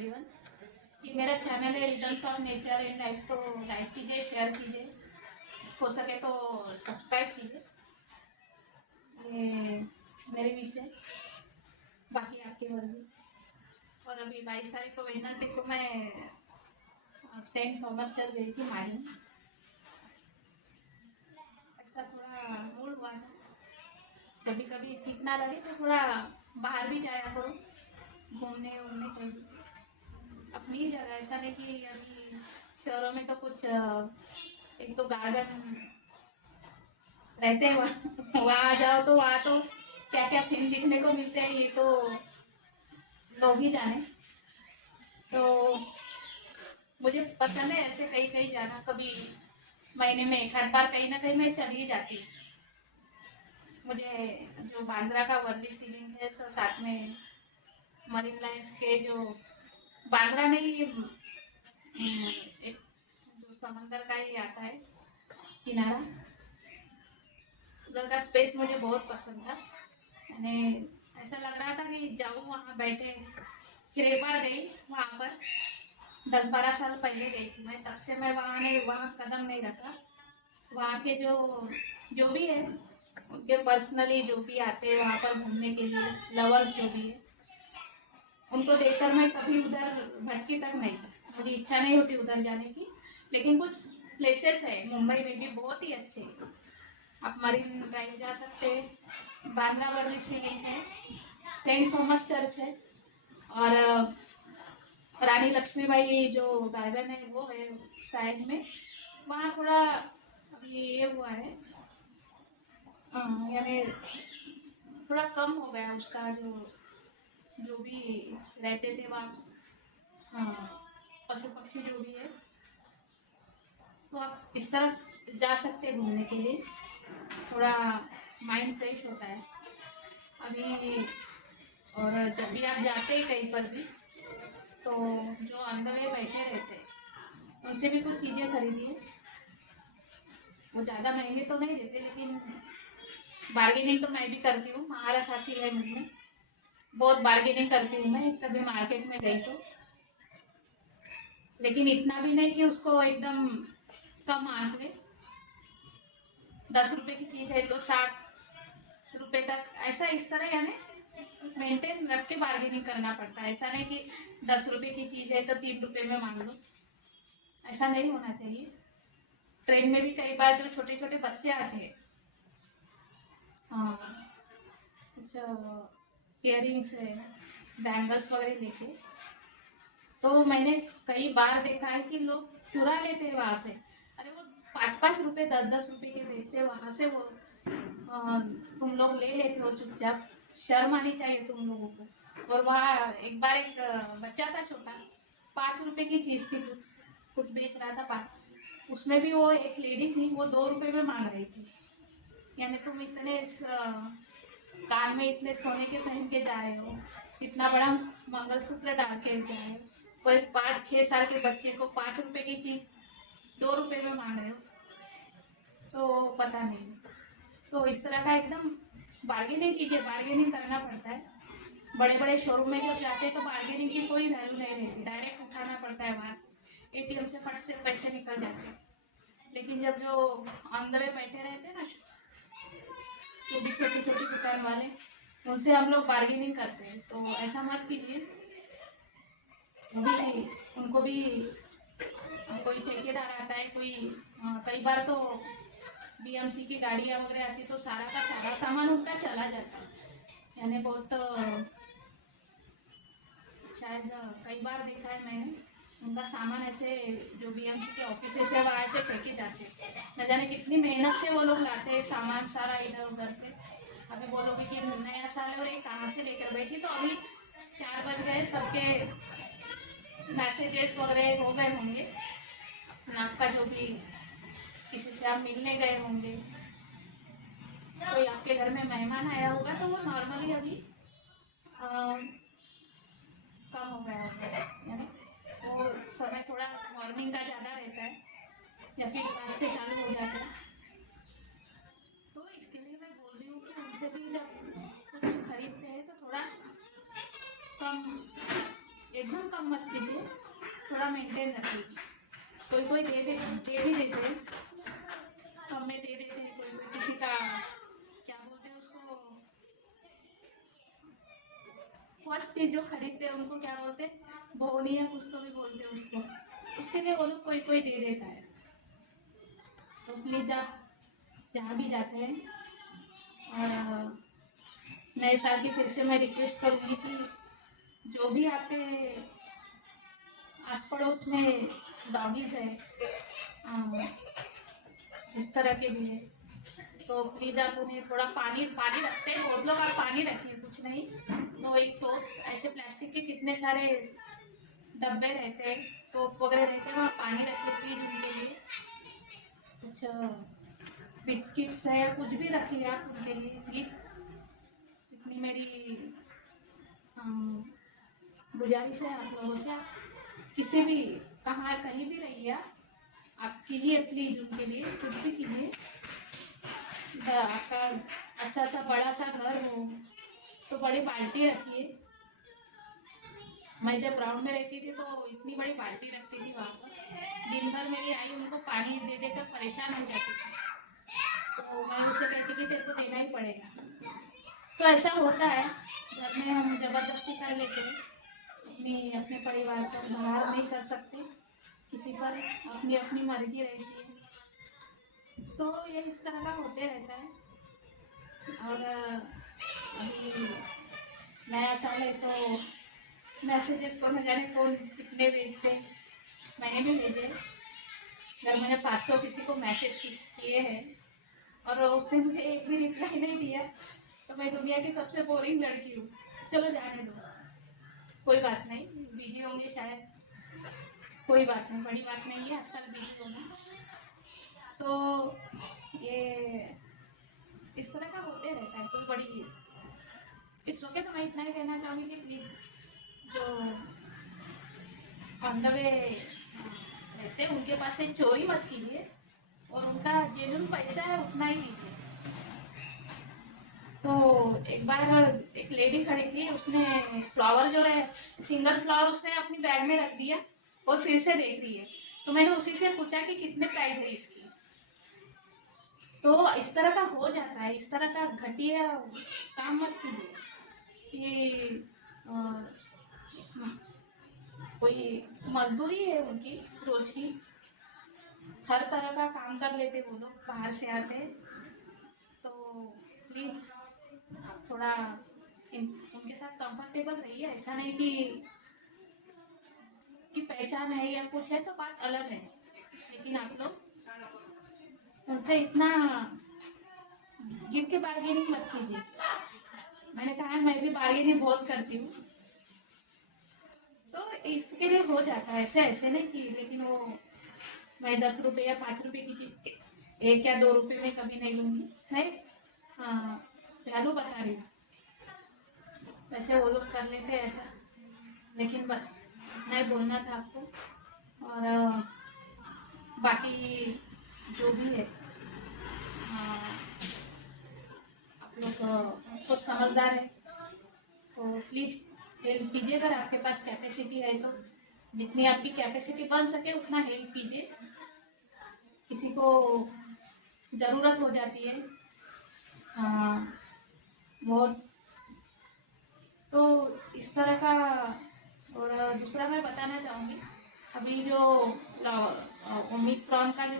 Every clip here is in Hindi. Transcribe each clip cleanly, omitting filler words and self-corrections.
एवरीवन। ये मेरा चैनल है rhythms of nature and life, तो लाइक कीजिए, शेयर कीजिए, हो सके तो सब्सक्राइब कीजिए। ये मेरी विश है, बाकी आपकी मर्जी। और अभी 22 तारीख को वेडनेसडे को मैं सेंट थॉमस चर्च गई थी माही। ऐसा थोड़ा मूड हुआ था, कभी कभी ठीक ना लगे तो थोड़ा बाहर भी जाया करो, घूमने उमने कहीं भी अपनी ही जगह। ऐसा नहीं कि अभी शहरों में तो कुछ एक तो गार्डन रहते हैं, वहाँ जाओ तो वहाँ तो क्या क्या सीन दिखने को मिलते हैं, ये तो लोग ही जाने। तो मुझे पसंद है ऐसे कहीं कहीं जाना, कभी महीने में एक आध बार कहीं ना कहीं मैं चली ही जाती हूँ। मुझे जो बांद्रा का वर्ली सीलिंग है, साथ में मरीन लाइन्स के जो बांद्रा में ही एक जो समंदर का ही आता है किनारा, उधर का स्पेस मुझे बहुत पसंद था। मैंने ऐसा लग रहा था कि जाऊँ वहाँ बैठे। फिर एक बार गई वहाँ पर, 10-12 साल पहले गई थी मैं, तब से मैं वहाँ कदम नहीं रखा। वहाँ के जो भी है, उनके पर्सनली जो भी आते हैं वहाँ पर घूमने के लिए, लवर्स जो भी है, उनको देखकर मैं कभी उधर भटकी तक नहीं। मुझे इच्छा नहीं होती उधर जाने की। लेकिन कुछ प्लेसेस है मुंबई में भी बहुत ही अच्छे, आप मरीन ड्राइव जा सकते हैं, बांद्रा वर्ली सीलिंग है, सेंट थॉमस चर्च है, और रानी लक्ष्मीबाई जो गार्डन है वो है साइड में। वहाँ थोड़ा अभी ये हुआ है, यानी थोड़ा कम हो गया उसका, जो भी रहते थे वहाँ, हाँ, पशु पक्षी जो भी है। तो आप इस तरफ जा सकते हैं घूमने के लिए, थोड़ा माइंड फ्रेश होता है अभी। और जब भी आप जाते हैं कहीं पर भी, तो जो अंदर में बैठे रहते हैं उनसे भी कुछ चीज़ें खरीदिए। वो ज़्यादा महंगे तो नहीं देते, लेकिन बार्गेनिंग तो मैं भी करती हूँ, महारत हासिल है मुझमें, बहुत बार्गेनिंग करती हूँ मैं कभी मार्केट में गई तो। लेकिन इतना भी नहीं कि उसको एकदम कम आंक ले। 10 रुपए की चीज है तो 7 रुपए तक, ऐसा इस तरह यानी मेंटेन रख के बार्गेनिंग करना पड़ता है। ऐसा नहीं कि 10 रुपए की चीज है तो 3 रुपए में मांग लो, ऐसा नहीं होना चाहिए। ट्रेन में भी कई बार जो छोटे छोटे बच्चे आते हैं, हाँ, कुछ इयरिंग्स है, बैंगल्स वगैरह लेके, तो मैंने कई बार देखा है कि लोग चुरा लेते हैं वहां से। अरे वो 5-5 रुपए 10-10 रुपए के बेचते, वहां से वो तुम लोग ले लेते हो चुपचाप। शर्म आनी चाहिए तुम लोगों को। और वहाँ एक बार एक बच्चा था छोटा, 5 रुपए की चीज थी, कुछ कुछ बेच रहा था 5, उसमें भी वो एक लेडी थी, वो 2 रुपए में मांग रही थी। यानी तुम इतने कान में इतने सोने के पहन के जा रहे हो, इतना बड़ा मंगलसूत्र डाल के जा रहे हो, और एक 5-6 साल के बच्चे को 5 रुपए की चीज 2 रुपए में मांग रहे हो, तो पता नहीं। तो इस तरह का एकदम बार्गेनिंग कीजिए, बार्गेनिंग करना पड़ता है। बड़े बड़े शोरूम में जब जाते हैं तो बार्गेनिंग की कोई वैल्यू नहीं रहती, डायरेक्ट उठाना पड़ता है वहां से, एटीएम से फट से पैसे निकल जाते हैं। लेकिन जब जो अंदर बैठे रहते हैं ना, जो भी छोटी छोटी दुकान वाले, उनसे हम लोग बार्गेनिंग करते हैं, तो ऐसा मत कीजिए। अभी उनको भी कोई ठेकेदार आता है, कोई कई बार तो बीएमसी की गाड़ियाँ वगैरह आती, तो सारा का सारा सामान उनका चला जाता है। यानी बहुत शायद कई बार देखा है मैंने, उनका सामान ऐसे जो बीएमसी के ऑफिस से वहाँ से फेंके जाते, न जाने कितनी मेहनत से वो लोग लाते हैं सामान सारा इधर उधर से। अभी बोलोगे कि नया साल है और ये कहाँ से लेकर बैठी, तो अभी 4 बज गए, सबके मैसेजेस वगैरह हो गए होंगे, आपका जो भी किसी से आप मिलने गए होंगे, कोई आपके घर में मेहमान आया होगा, तो वो नॉर्मली अभी कम हो गया होगा। यानी वो समय थोड़ा मॉर्निंग का ज़्यादा रहता है, या फिर 5 से चालू हो जाता है। तो इसके लिए मैं बोल रही हूँ कि उनसे भी जब कुछ खरीदते हैं तो थोड़ा कम एकदम कम मत कीजिए, थोड़ा मेंटेन रखिए। कोई कोई दे भी देते हैं, कम में दे देते हैं। कोई कोई किसी का क्या बोलते हैं उसको, फर्स्ट चीज जो खरीदते हैं उनको क्या बोलते हैं, बोनी या कुछ तो भी बोलते हैं उसको, उसके लिए वो लोग कोई कोई दे देता है। तो प्लीज आप जहाँ भी जाते हैं, और नए साल की फिर से मैं रिक्वेस्ट करूँगी कि जो भी आपके आस पड़ोस में डॉगीज है, इस तरह के भी है, तो प्लीज आप उन्हें थोड़ा पानी पानी रखते हैं बहुत लोग, आप पानी रखिए, कुछ नहीं तो एक तो ऐसे प्लास्टिक के कितने सारे डब्बे रहते हैं, टोप वगैरह रहते हैं, वहाँ पानी रखिए प्लीज उनके लिए। कुछ बिस्किट्स है या कुछ भी रखिए आप उनके लिए प्लीज। इतनी मेरी गुजारिश है आप लोगों से। आप किसी भी कहीं भी रहिए, आप कीजिए प्लीज उनके लिए, कुछ भी कीजिए। आपका अच्छा सा बड़ा सा घर हो तो बड़ी बाल्टी रखिए। मैं जब ग्राउंड में रहती थी तो इतनी बड़ी बाल्टी रखती थी वहाँ पर, दिन भर मेरी आई उनको पानी दे देकर परेशान हो जाती थी, तो मैं उसे कहती कि तेरे को देना ही पड़ेगा। तो ऐसा होता है, घर में हम जबरदस्ती कर लेते हैं, अपने परिवार को बाहर नहीं कर सकते, किसी पर अपनी अपनी मर्जी रहती है, तो ये इस तरह का होते रहता है। और अभी नया साल है तो मैसेजेस तो न जाने कौन कितने भेजते, मैंने भी भेजे। अगर मैंने 500 किसी को मैसेज किए हैं और उसने मुझे एक भी रिप्लाई नहीं दिया, तो मैं दुनिया की सबसे बोरिंग लड़की हूँ। चलो जाने दो, कोई बात नहीं, बिजी होंगे शायद, कोई बात नहीं, बड़ी बात नहीं है आजकल बिजी होना। तो ये इस तरह का होते रहता है, कोई बड़ी इट्स ओके। तो मैं इतना ही कहना चाहूँगी कि प्लीज़ जो ऑन द वे रहते हैं उनके पास से चोरी मत कीजिए, और उनका जेन्युइन पैसा है उतना ही लीजिए। तो एक बार एक लेडी खड़ी थी, उसने फ्लावर जो है सिंगल फ्लावर उसने अपनी बैग में रख दिया और फिर से देख रही है, तो मैंने उसी से पूछा कि कितने प्राइस है इसकी। तो इस तरह का हो जाता है, इस तरह का घटिया काम मत कीजिए कि कोई मजदूरी है उनकी रोज की, हर तरह का काम कर लेते वो लोग, बाहर से आते। तो प्लीज आप थोड़ा उनके साथ कंफर्टेबल रहिए। ऐसा नहीं कि पहचान है या कुछ है तो बात अलग है, लेकिन आप लोग उनसे इतना गिर के बार्गेनिंग मत कीजिए। मैंने कहा है मैं भी बार्गेनिंग बहुत करती हूँ, तो इसके लिए हो जाता है, ऐसे ऐसे नहीं कि, लेकिन वो मैं 10 रुपये या 5 रुपये की चीज 1 या 2 रुपये में कभी नहीं लूंगी, है। हाँ, चालू बता रही हूँ, वैसे वो लोग कर लेते हैं ऐसा, लेकिन बस नहीं बोलना था आपको। और बाकी जो भी है, आप लोग तो समझदार है, तो प्लीज हेल्प कीजिए। अगर आपके पास कैपेसिटी है तो जितनी आपकी कैपेसिटी बन सके उतना हेल्प कीजिए। किसी को ज़रूरत हो जाती है बहुत, तो इस तरह का। और दूसरा मैं बताना चाहूँगी, अभी जो ओमिक्रॉन का जो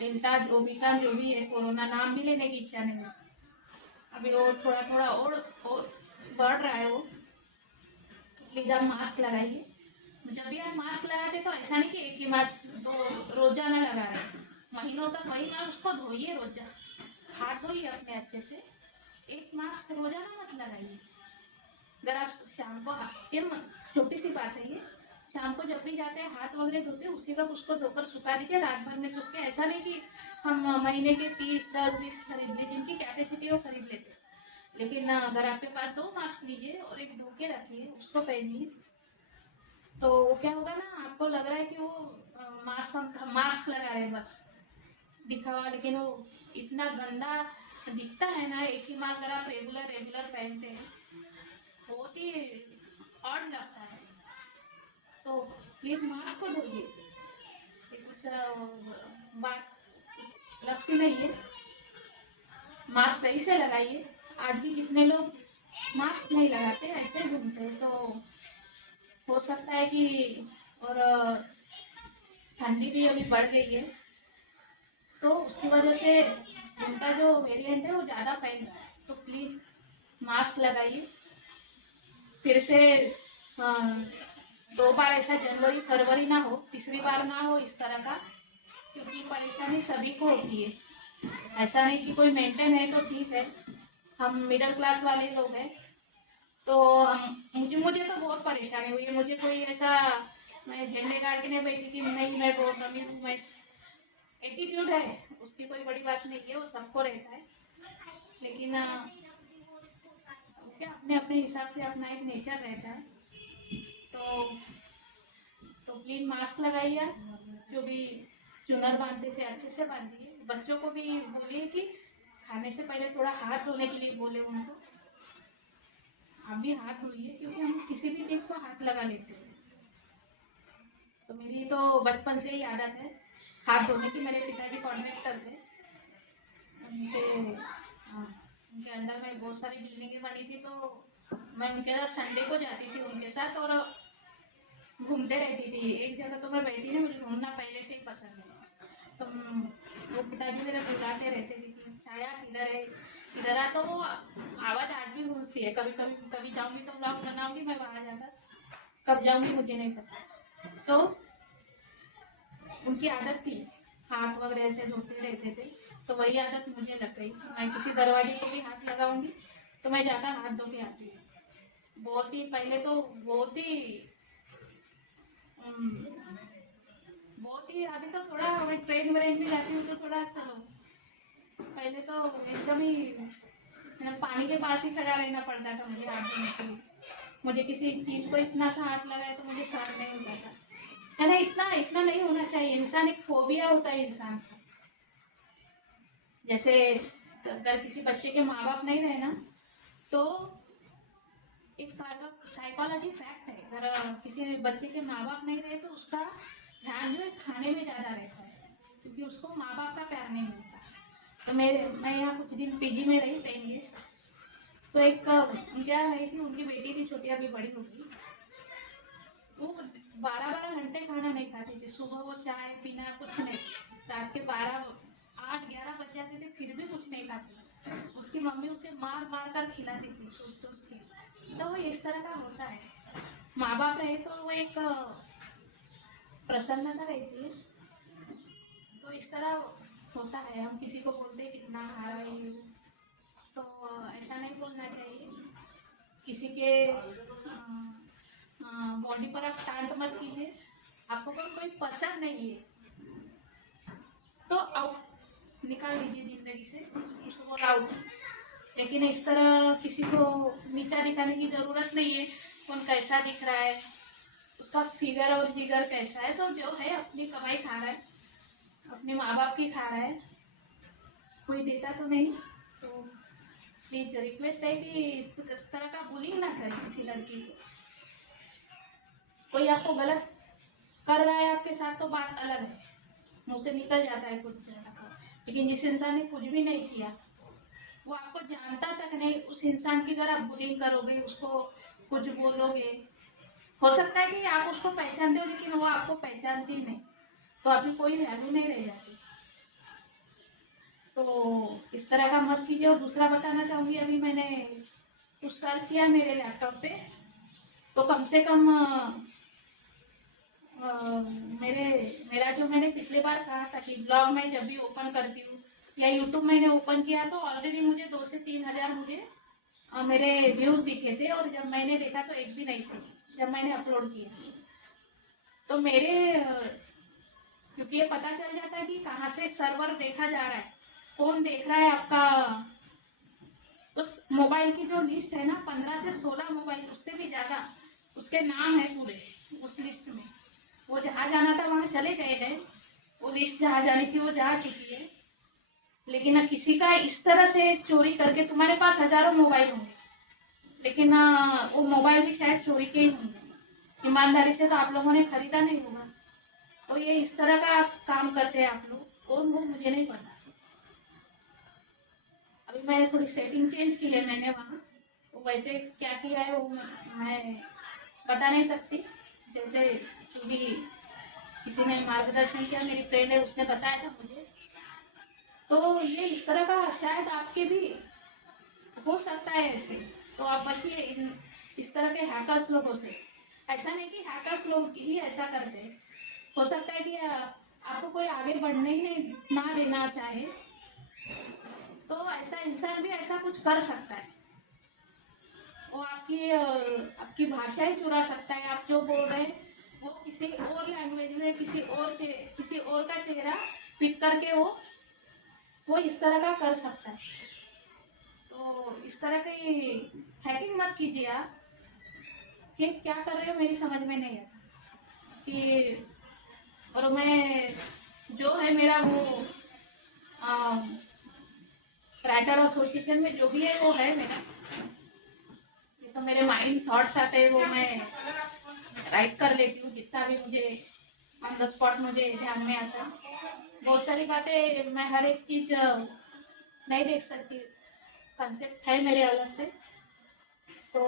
डेल्टा ओमिक्रॉन जो भी है, कोरोना नाम भी लेने की इच्छा नहीं है, अभी वो थोड़ा थोड़ा और बढ़ रहा है वो। प्लीज आप मास्क लगाइए। जब भी आप मास्क लगाते तो ऐसा नहीं कि एक ही मास्क दो रोजाना लगा रहे, महीनों तक वही मास्क, उसको धोइए रोजा, हाथ धोइए अपने अच्छे से, एक मास्क रोजाना मत लगाइए। अगर आप शाम को ये छोटी सी बात है ये, शाम को जब भी जाते हैं हाथ वगैरह धोते उसी वक्त उसको धोकर सुखा दीजिए, रात भर में सूख के। ऐसा नहीं कि हम महीने के 30, 10, 20 खरीद ले, जिनकी कैपेसिटी वो खरीद लेते, लेकिन अगर आपके पास 2 मास्क लीजिए और एक धो के रखिए, उसको पहनिए, तो क्या होगा ना, आपको लग रहा है कि वो मास्क लगा रहे बस दिखावा, लेकिन वो इतना गंदा दिखता है ना। एक ही मास्क अगर आप रेगुलर पहनते हैं, बहुत ही ऑड लगता है। प्लीज मास्क को धोइए। ये कुछ बात अलग सी नहीं है, मास्क सही से लगाइए। आज भी कितने लोग मास्क नहीं लगाते, ऐसे घूमते हैं, तो हो सकता है कि, और ठंडी भी अभी बढ़ गई है, तो उसकी वजह से उनका जो वेरिएंट है वो ज़्यादा फैल रहा है। तो प्लीज़ मास्क लगाइए। फिर से दो बार ऐसा जनवरी फरवरी ना हो, तीसरी बार ना हो इस तरह का, क्योंकि परेशानी सभी को होती है। ऐसा नहीं कि कोई मेंटेन है तो ठीक है, हम मिडिल क्लास वाले लोग हैं, तो मुझे तो बहुत परेशानी हुई है। मुझे कोई ऐसा, मैं झंडे गाड़ के नहीं बैठी कि नहीं मैं बहुत अमीर हूँ, मैं एटीट्यूड है, उसकी कोई बड़ी बात नहीं है, वो सबको रहता है। लेकिन क्या अपने अपने हिसाब से अपना एक नेचर रहता है। तो प्लीज मास्क लगाइए। जो भी चुनर बांधते थे अच्छे से बांधिए। बच्चों को भी बोलिए कि खाने से पहले थोड़ा हाथ धोने के लिए बोले उनको। आप भी हाथ धोइए, क्योंकि हम किसी भी चीज को हाथ लगा लेते हैं। तो मेरी तो बचपन से ही आदत है हाथ धोने की। मेरे पिताजी कॉन्ट्रैक्टर थे, उनके अंडर में बहुत सारी बिल्डिंगें बनी थी, तो मैं उनके साथ संडे को जाती थी उनके साथ, और घूमते रहती थी। एक जगह तो मैं बैठी ना, मुझे घूमना पहले से ही पसंद है। तो वो पिताजी मेरे बुलाते रहते थे कि छाया किधर है, इधर आ। तो वो आवाज़ आज भी गूंजती है। कभी कभी कभी जाऊंगी तो ब्लॉग बनाऊंगी मैं वहाँ जाकर, कब जाऊंगी मुझे नहीं पता। तो उनकी आदत थी हाथ वगैरह ऐसे धोते रहते थे, तो वही आदत मुझे लग गई। मैं किसी दरवाजे को भी हाथ लगाऊंगी तो मैं जाकर हाथ धो के आती हूँ। बहुत ही पहले तो बहुत ही अभी तो थोड़ा, मैं ट्रेन व्रेन में जाती हूँ तो थोड़ा चलो, पहले तो एकदम ही पानी के पास ही खड़ा रहना पड़ता था मुझे हाथ धोने के लिए। मुझे किसी चीज को इतना सा हाथ लगाए तो मुझे सहन नहीं होता था, है ना। इतना इतना नहीं होना चाहिए। इंसान, एक फोबिया होता है इंसान का। जैसे अगर किसी बच्चे के माँ बाप नहीं रहे ना, तो एक साइकोलॉजी फैक्ट है, अगर किसी बच्चे के माँ बाप नहीं रहे तो उसका ध्यान जो है खाने में ज़्यादा रहता है, क्योंकि उसको माँ बाप का प्यार नहीं मिलता। तो मैं यहाँ कुछ दिन पीजी में रही 10 डेज। तो एक क्या रही थी, उनकी बेटी थी छोटी, अभी बड़ी हो गई। वो 12-12 घंटे खाना नहीं खाती थी। सुबह वो चाय पीना कुछ नहीं, रात के 8-11 बज जाते थे फिर भी कुछ नहीं खाती। उसकी मम्मी उसे मार मार कर खिलाती थी, टूस के। तो वो इस तरह का होता है। माँ बाप रहे तो वो एक प्रसन्नता रहती है। तो इस तरह होता है। हम किसी को बोलते हैं कितना खा रहा है, तो ऐसा नहीं बोलना चाहिए। किसी के बॉडी पर आप टांट मत कीजिए। आपको कोई पसंद नहीं है तो आउट निकाल दीजिए जिंदगी से, उसको बोल आउट। लेकिन इस तरह किसी को नीचा दिखाने की जरूरत नहीं है। कौन कैसा दिख रहा है, उसका फिगर और जिगर कैसा है, तो जो है अपनी कमाई खा रहा है, अपने माँ बाप की खा रहा है, कोई देता तो नहीं। तो प्लीज रिक्वेस्ट है कि इस तरह का बुलिंग ना करें किसी लड़की को। कोई आपको गलत कर रहा है आपके साथ तो बात अलग है, मुंह से निकल जाता है कुछ, लेकिन जिस इंसान ने कुछ भी नहीं किया, वो आपको जानता तक नहीं, उस इंसान की अगर आप बुलिंग करोगे, उसको कुछ बोलोगे, हो सकता है कि आप उसको पहचानते हो लेकिन वो आपको पहचानती नहीं, तो आपकी कोई वैल्यू नहीं रह जाती। तो इस तरह का मत कीजिए। और दूसरा बताना चाहूँगी, अभी मैंने कुछ सर्च किया मेरे लैपटॉप पे, तो कम से कम मेरा जो मैंने पिछली बार कहा था कि ब्लॉग में जब भी ओपन करती हूँ या यूट्यूब मैंने ओपन किया तो ऑलरेडी मुझे 2 से 3 हज़ार मुझे मेरे व्यूज दिखे थे, और जब मैंने देखा तो एक भी नहीं थे जब मैंने अपलोड किया। तो मेरे क्योंकि ये पता चल जाता है कि कहाँ से सर्वर देखा जा रहा है, कौन देख रहा है आपका। उस मोबाइल की जो लिस्ट है ना, 15 से 16 मोबाइल, उससे भी ज़्यादा उसके नाम है पूरे उस लिस्ट में। वो जहाँ जाना था वहाँ चले गए हैं, वो लिस्ट जहाँ जानी थी वो जा चुकी है। लेकिन किसी का इस तरह से चोरी करके, तुम्हारे पास हजारों मोबाइल होंगे लेकिन वो मोबाइल भी शायद चोरी के ही होंगे, ईमानदारी से तो आप लोगों ने खरीदा नहीं होगा। तो ये इस तरह का काम करते हैं आप लोग, कौन वो मुझे नहीं पता। अभी मैं थोड़ी सेटिंग चेंज की है मैंने वहाँ, वो वैसे क्या किया है वो मैं बता नहीं सकती। जैसे भी किसी ने मार्गदर्शन किया, मेरी फ्रेंड है उसने बताया था मुझे। तो ये इस तरह का शायद आपके भी हो सकता है ऐसे। तो आप बचिए इस तरह के हैकर्स लोगों से। ऐसा नहीं कि हैकर्स लोग ही ऐसा करते हैं, हो सकता है कि आपको कोई आगे बढ़ने ही नहीं ना देना चाहे, तो ऐसा इंसान भी ऐसा कुछ कर सकता है। वो आपकी भाषा ही चुरा सकता है। आप जो बोल रहे हैं वो किसी और लैंग्वेज में किसी और का चेहरा पिक करके वो इस तरह का कर सकता है। तो इस तरह की हैकिंग मत कीजिए आप। कि क्या कर रहे हो मेरी समझ में नहीं आता कि। और मैं जो है मेरा वो राइटर एसोसिएशन में जो भी है वो है मेरा। ये तो मेरे माइंड थॉट्स आते हैं वो मैं राइट कर लेती हूँ, जितना भी मुझे ऑन द स्पॉट मुझे ध्यान में आता है। बहुत सारी बातें मैं हर एक चीज नहीं देख सकती, कंसेप्ट है मेरे अलग से। तो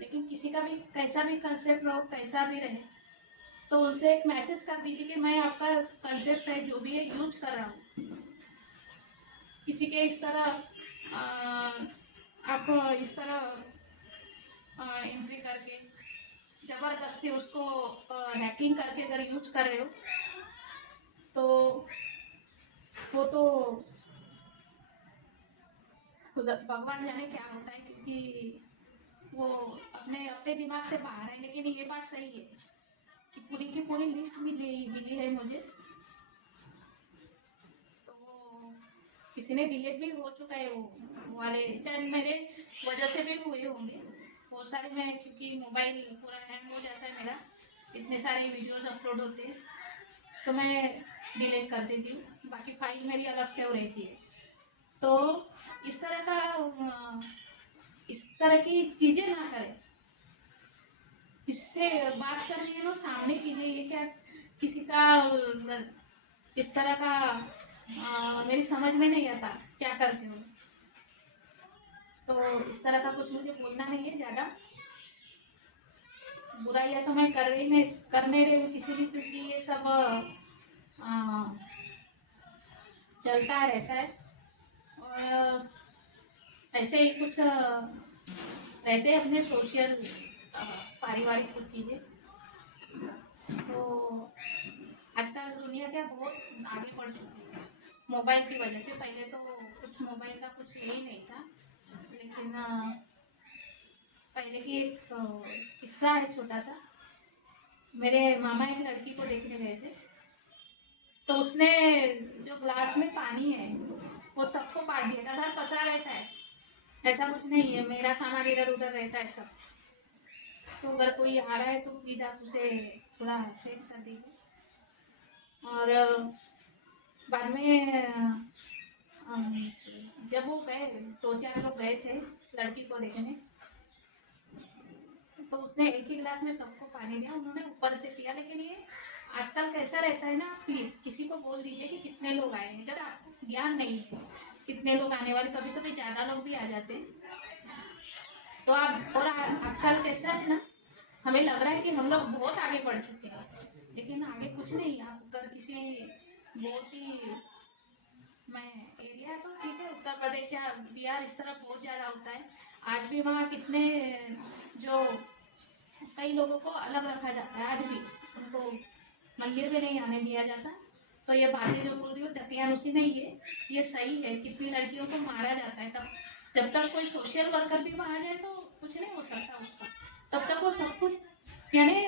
लेकिन किसी का भी कैसा भी कंसेप्ट रहो, कैसा भी रहे, तो उसे एक मैसेज कर दीजिए कि मैं आपका कंसेप्ट है जो भी है यूज कर रहा हूँ। किसी के इस तरह आप इस तरह एंट्री करके जबरदस्ती उसको हैकिंग करके अगर यूज कर रहे हो तो वो तो खुद भगवान जाने क्या होता है, क्योंकि वो अपने अपने दिमाग से बाहर है। लेकिन ये बात सही है कि पूरी की पूरी लिस्ट मिली है मुझे। तो वो किसी ने डिलीट भी हो चुका है वो वाले, शायद मेरे वजह से भी हुए होंगे बहुत सारे। मैं क्योंकि मोबाइल पूरा हैंग हो जाता है मेरा, इतने सारे वीडियोस अपलोड होते हैं, तो मैं डिलीट कर देती हूँ। बाकी फाइल मेरी अलग से हो रहती है। तो इस तरह का इस तरह की चीजें ना करें। इससे बात करनी है तो सामने कीजिए। ये क्या किसी का इस तरह का मेरी समझ में नहीं आता क्या करते हो। तो इस तरह का कुछ मुझे बोलना नहीं है ज्यादा। बुराइयां तो मैं करने रही हूँ किसी भी, क्योंकि ये सब चलता रहता है। और ऐसे ही कुछ रहते हैं अपने सोशल पारिवारिक कुछ चीजें। तो आजकल दुनिया क्या बहुत आगे बढ़ चुकी है मोबाइल की वजह से। पहले तो कुछ मोबाइल का कुछ यही नहीं था। लेकिन पहले की एक किस्सा है छोटा सा। मेरे मामा एक लड़की को देखने गए थे, तो उसने जो ग्लास में पानी है वो सबको बांट दिया था। घर पसरा रहता है, ऐसा कुछ नहीं है, मेरा सामान इधर उधर रहता है सब। तो अगर कोई आ रहा है तो प्लीज आप उसे थोड़ा सेट कर दीजिए। और बाद में जब वो गए, 2-4 लोग गए थे लड़की को देखने, तो उसने एक ही गिलास में सबको पानी दिया। उन्होंने ऊपर से किया। लेकिन ये आजकल कैसा रहता है ना, प्लीज किसी को बोल दीजिए कि कितने लोग आए हैं। अगर आपको ज्ञान नहीं है कितने लोग आने वाले, कभी कभी ज्यादा लोग भी आ जाते हैं। तो आप और आजकल कैसा है ना, हमें लग रहा है कि हम लोग बहुत आगे बढ़ चुके हैं, लेकिन आगे कुछ नहीं। आप अगर किसी बहुत ही मैं एरिया तो ठीक है, उत्तर प्रदेश या बिहार इस तरह बहुत ज्यादा होता है। आज भी वहाँ कितने जो कई लोगों को अलग रखा जाता है, आज भी उनको मंदिर में नहीं आने दिया जाता। तो ये बातें जो बोल रही हो दकियानुसी नहीं है, ये सही है। कितनी लड़कियों को मारा जाता है। तब जब तक कोई सोशल वर्कर भी वहाँ जाए तो कुछ नहीं हो सकता उसका। तब तक वो सब कुछ यानी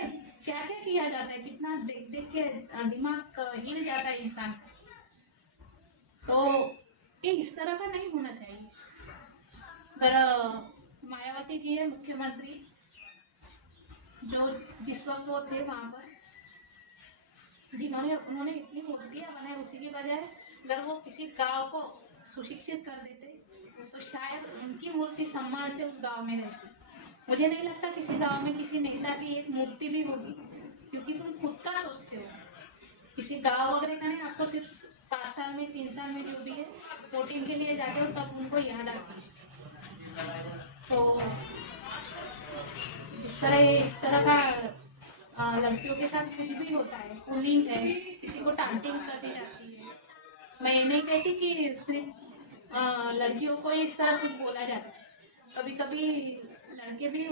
क्या क्या किया जाता है, कितना देख देख के दिमाग हिल जाता है इंसान का। तो ये इस तरह का नहीं होना चाहिए। अगर मायावती जी है मुख्यमंत्री, जो जिस वक्त वो थे वहां पर, उन्होंने इतनी मूर्तियां बनाई, उसी की बजाय अगर वो किसी गांव को सुशिक्षित कर देते तो शायद उनकी मूर्ति सम्मान से उस गांव में रहती। मुझे नहीं लगता किसी गांव में किसी नेता की एक मूर्ति भी होगी, क्योंकि तुम खुद का सोचते हो। किसी गांव वगैरह का नहीं, आपको सिर्फ 5 साल में 3 साल में जो भी है वोटिंग के लिए जाते हो तब उनको याद आती है। तो इस तरह का लड़कियों के साथ खुद भी होता है, बुलिंग है, किसी को टांटिंग कसी जाती है। मैं ये नहीं कहती कि सिर्फ लड़कियों को इस तरह कुछ बोला जाता है, कभी कभी लड़के भी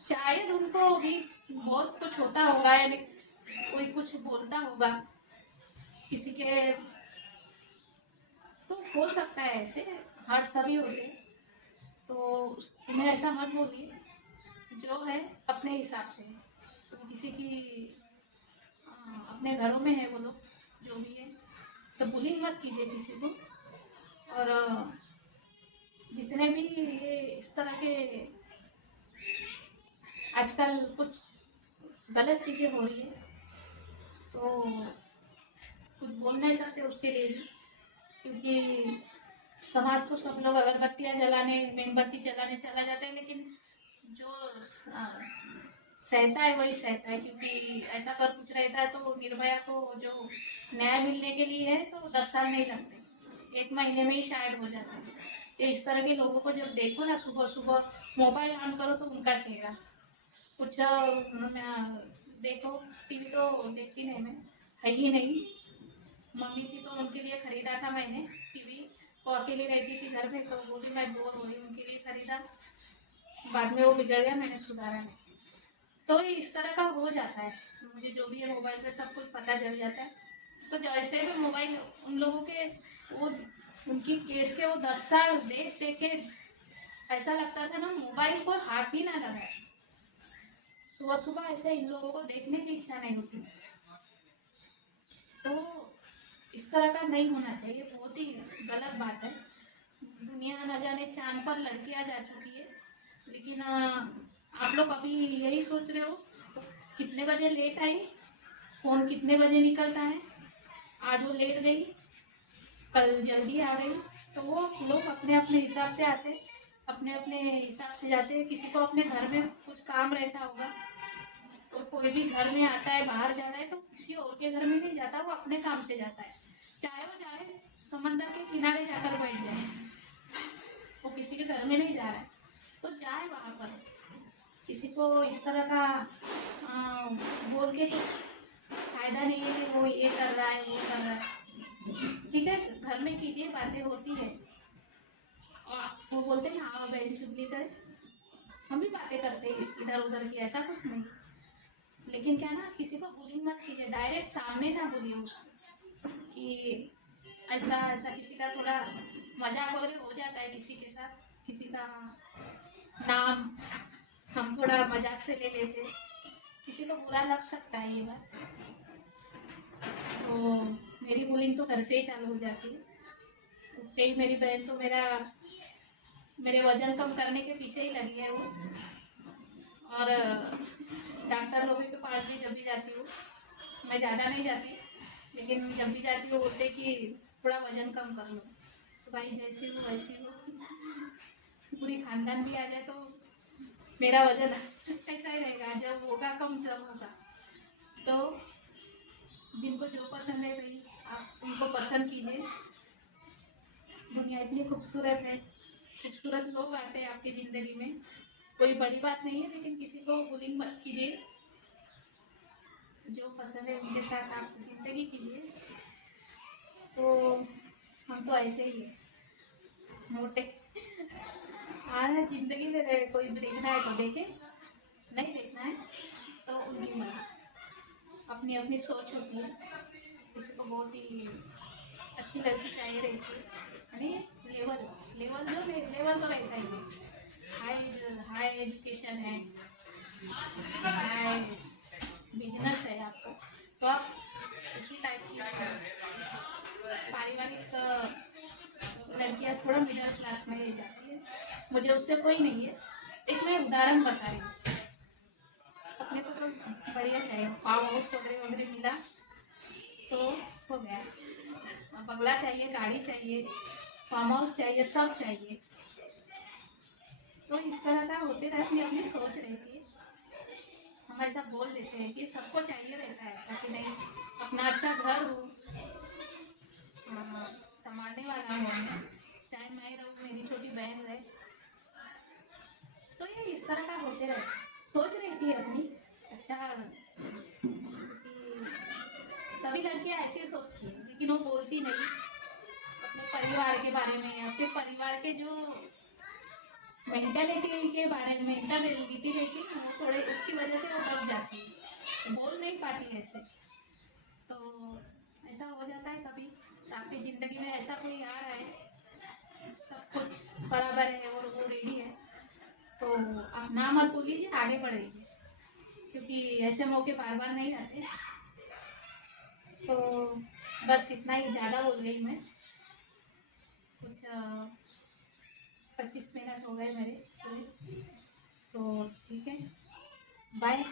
शायद उनको भी बहुत कुछ होता होगा, यानी कोई कुछ बोलता होगा किसी के, तो हो सकता है ऐसे, हर सभी होते हैं। तो तुम्हें ऐसा मत बोलिए, जो है अपने हिसाब से, तो किसी की अपने घरों में है वो लोग जो भी है, तो बुलिंग मत कीजिए किसी को। और जितने भी ये इस तरह के आजकल कुछ गलत चीज़ें हो रही है, तो कुछ बोल नहीं सकते उसके लिए भी, क्योंकि समाज तो सब लोग अगरबत्तियाँ जलाने, मोमबत्ती जलाने चला जाता है, लेकिन जो सहता है वही सहता है, क्योंकि ऐसा कर कुछ रहता है तो निर्भया को जो न्याय मिलने के लिए है तो 10 साल नहीं लगते, 1 महीने में ही शायद हो जाता है। तो इस तरह के लोगों को जब देखो ना, सुबह सुबह मोबाइल ऑन करो तो उनका चेहरा कुछ देखो, टीवी तो देखती नहीं मैं, है ही नहीं। मम्मी थी तो उनके लिए खरीदा था मैंने टीवी, वो अकेली रहती थी घर में, तो बोली मैं बोर हो रही, उनके लिए खरीदा, बाद में वो बिगड़ गया, मैंने सुधारा नहीं। तो ये इस तरह का हो जाता है, मुझे जो भी है मोबाइल पे सब कुछ पता चल जाता है। तो जैसे भी मोबाइल उन लोगों के वो उनकी केस के वो 10 साल देख देख के ऐसा लगता था ना मोबाइल को हाथ ही ना लगाए। सुबह सुबह ऐसे इन लोगों को देखने की इच्छा नहीं होती। तो इस तरह का नहीं होना चाहिए, बहुत ही गलत बात है। दुनिया न जाने चांद पर लड़कियां जा चुकी है, लेकिन आप लोग अभी यही सोच रहे हो कितने बजे लेट आई, फोन कितने बजे निकलता है, आज वो लेट गई कल जल्दी आ गई। तो वो लोग अपने अपने हिसाब से आते हैं, अपने अपने हिसाब से जाते हैं। किसी को अपने घर में कुछ काम रहता होगा, और कोई भी घर में आता है बाहर जा रहा है तो किसी और के घर में नहीं जाता, वो अपने काम से जाता है, चाहे वो जाए समंदर के किनारे जाकर बैठ जाए, वो किसी के घर में नहीं जा रहा है तो जाए वहां पर। किसी को इस तरह का बोल के तो फायदा नहीं है कि वो ये कर रहा है वो कर रहा है। ठीक है, घर में कीजिए, बातें होती है, और वो बोलते हैं हाँ बहन चुगली करे, हम भी बातें करते हैं इधर उधर की, ऐसा कुछ नहीं। लेकिन क्या ना, किसी को बुलिंग मत कीजिए, डायरेक्ट सामने ना बोलिए उसको कि ऐसा ऐसा। किसी का थोड़ा मजाक वगैरह हो जाता है किसी के साथ, किसी का नाम हम थोड़ा मजाक से ले लेते, किसी को बुरा लग सकता है ये बात। तो मेरी बुलिंग तो घर से ही चालू हो जाती है। उठते ही मेरी बहन तो मेरे वजन कम करने के पीछे ही लगी है वो। और डॉक्टर लोगों के पास भी जब भी जाती हूँ, मैं ज़्यादा नहीं जाती, लेकिन जब भी जाती हूँ बोलते कि थोड़ा वजन कम कर लो। तो भाई जैसी हो वैसी हो, पूरी खानदान भी आ जाए तो मेरा वजन ऐसा ही रहेगा, जब होगा कम तब होगा। तो जिनको जो पसंद है भाई आप उनको पसंद कीजिए। दुनिया इतनी खूबसूरत है, खूबसूरत लोग आते हैं आपकी ज़िंदगी में, कोई बड़ी बात नहीं है, लेकिन किसी को बुलिंग मत कीजिए। जो पसंद है उनके साथ आप ज़िंदगी कीजिए। तो हम तो ऐसे ही है, मोटे। ज़िंदगी में रहे, कोई देखना है तो देखे, नहीं देखना है तो उनकी मर्जी, अपनी अपनी सोच होती है। किसी को बहुत ही अच्छी लड़की चाहिए रहती है, यानी लेवल लेवल जो लेवल तो रहता ही है, हाई एजुकेशन है, हाई बिजनेस है आपको, तो आप उसी टाइप की। पारिवारिक लड़कियां थोड़ा मिडिल क्लास में रह जाती है, मुझे उससे कोई नहीं है, एक मैं उदाहरण बता रही हूँ। अपने को तो बढ़िया चाहिए, फार्म हाउस वगैरह वगैरह मिला तो हो गया, बंगला चाहिए, गाड़ी चाहिए, फार्म हाउस चाहिए, सब चाहिए। तो इस तरह का होते रहता, मैं अपनी सोच रही थी। हम ऐसा बोल देते हैं कि सबको चाहिए रहता है ऐसा कि नहीं, अपना अच्छा घर हो, संभालने वाला हो, चाहे मैं रहूँ, मेरी छोटी बहन रहे, तो ये इस तरह का होते रहता। सोच रही थी अपनी, अच्छा कि सभी लड़कियां ऐसे ही सोचती हैं लेकिन वो बोलती नहीं अपने परिवार के बारे में, अपने परिवार के जो मेंटालिटी के बारे में, मेंटालिटी रहती है ना, थोड़े उसकी वजह से वो दब जाती है, बोल नहीं पाती ऐसे। तो ऐसा हो जाता है कभी आपकी ज़िंदगी में, ऐसा कोई आ रहा है, सब कुछ बराबर है और वो रेडी है, तो आप ना मत बोलिए, आगे बढ़ेंगे, क्योंकि ऐसे मौके बार बार नहीं आते। तो बस इतना ही, ज़्यादा बोल गई मैं, कुछ 25 मिनट हो गए मेरे पूरे। तो ठीक है, बाय।